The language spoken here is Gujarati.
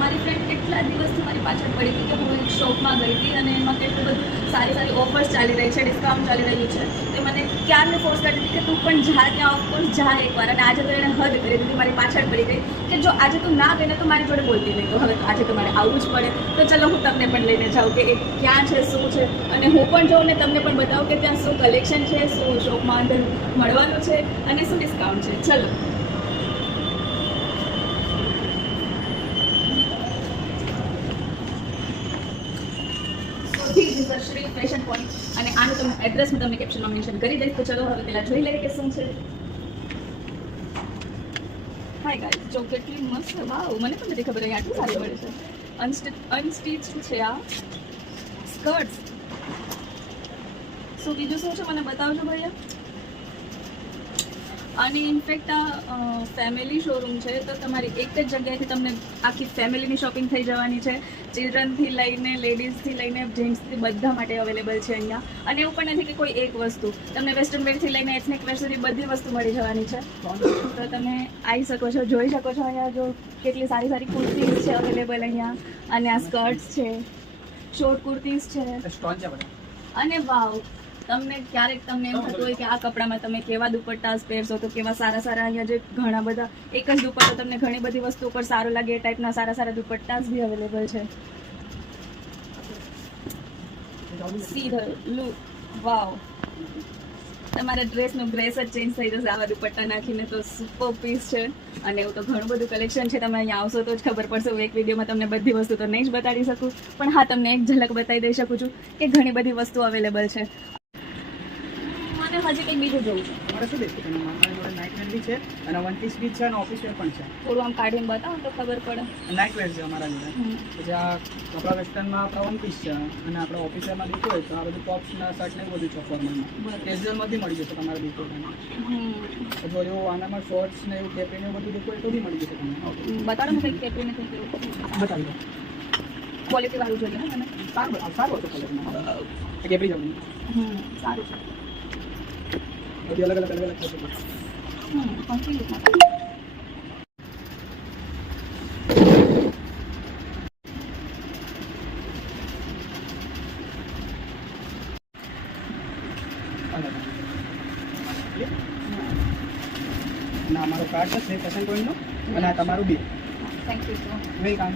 મારી ફ્રેન્ડ કેટલા દિવસથી મારી પાછળ પડી હતી કે હું એક શોપમાં ગઈ હતી અને એમાં કેટલું બધું સારી ઓફર્સ ચાલી રહી છે, ડિસ્કાઉન્ટ ચાલી રહ્યું છે. તો મને ક્યારને ફોર્સ કરતી હતી કે તું પણ જા ત્યાં, ઓફકોર્સ જા એકવાર. અને આજે તો એણે હદ કરી દીધી, મારી પાછળ પડી ગઈ કે જો આજે તું ના ગઈ ને તો મારી જોડે બોલતી નહીં. તો હવે આજે તો મારે આવવું જ પડે. તો ચલો હું તમને પણ લઈને જાઉં કે એ ક્યાં છે, શું છે, અને હું પણ જાઉં ને તમને પણ બતાવું કે ત્યાં શું કલેક્શન છે, શું શોપમાં અંદર મળવાનું છે અને શું ડિસ્કાઉન્ટ છે. ચલો. શ્રી ફેશન પોઈન્ટ, અને આનું તમને એડ્રેસ હું તમને કેપ્શનમાં મેન્શન કરી દઈશ. તો ચલો હવે પહેલા જોઈ લઈએ કે શું છે. હાય ગાઈસ, જો કેટલી મસ્ત, વાવ, મને પણ નથી ખબર અહીંયા આટલું સારું મળે છે. અનસ્ટિચ્ડ છે આ સ્કર્ટ્સ. શું બીજું શું છે મને બતાવજો ભૈયા. અને ઇનફેક્ટ આ ફેમિલી શોરૂમ છે, તો તમારી એક જ જગ્યાએથી તમને આખી ફેમિલીની શોપિંગ થઈ જવાની છે. ચિલ્ડ્રનથી લઈને, લેડીઝથી લઈને, જેન્ટ્સથી બધા માટે અવેલેબલ છે અહીંયા. અને એવું પણ નથી કે કોઈ એક વસ્તુ, તમને વેસ્ટર્ન વેરથી લઈને એથનિક વેર સુધી બધી વસ્તુ મળી જવાની છે. તો તમે આવી શકો છો, જોઈ શકો છો અહીંયા જો કેટલી સારી કુર્તીઝ છે અવેલેબલ અહીંયા. અને આ સ્કર્ટ્સ છે, શોર્ટ કુર્તીઝ છે. અને વાવ, તમને ક્યારેક તમને એમ થતું હોય કે આ કપડામાં તમે કેવા દુપટ્ટાસ પહેરશો, તો કેવા સારા અહીંયા જે ઘણા બધા એક જ દુપટ્ટો તમને ઘણી બધી વસ્તુ ઉપર સારો લાગે એ ટાઈપના સારા દુપટ્ટાસ બી અવેલેબલ છે. સી ધ લુક, વાવ, તમારા ડ્રેસનો ડ્રેસ જ ચેન્જ થઈ જશે આવા દુપટ્ટા નાખીને. તો સુપર પીસ છે. અને એવું તો ઘણું બધું કલેક્શન છે. તમે અહીંયા આવશો તો જ ખબર પડશે. હું એક વિડીયોમાં તમને બધી વસ્તુ તો નહીં જ બતાડી શકું, પણ હા, તમને એક ઝલક બતાવી દઈ શકું છું કે ઘણી બધી વસ્તુ અવેલેબલ છે. હજી કંઈક બીજું જોવું છે. તમારે શું દેખું તમે મારા જોડે નાઇટ વેર બી છે અને વન પીસ બી છે અને ઓફિસ વેર પણ છે. થોડું આમ કાઢીને બતાવો તો ખબર પડે. નાઇટ વેર છે અમારા જોડે. પછી આ કપડા વેસ્ટર્નમાં આપણા વન પીસ છે અને આપણે ઓફિસ વેરમાં દેખવું હોય તો આ બધું ટોપ્સના શર્ટ ને બધું છે ફોર્મલમાં. કેઝ્યુઅલમાંથી મળી જશે તમારે દેખવું હોય. અથવા જો આનામાં શોર્ટ્સ ને એવું કેપરીને એવું બધું દેખવું હોય તો બી મળી જશે તમને. બતાવો ને કંઈક કેપરીને કંઈક બતાવી દો. ક્વોલિટી વાળું જોઈએ ને. સારું હતું કલરમાં. કેપરી જવું. સારું છે. બધી અલગ અલગ છે. ફંકી લુકમાં ના, અમારો કાર્ડ છે ફેશન પોઈન્ટનો અને આ તમારું બી. Thank you so welcome.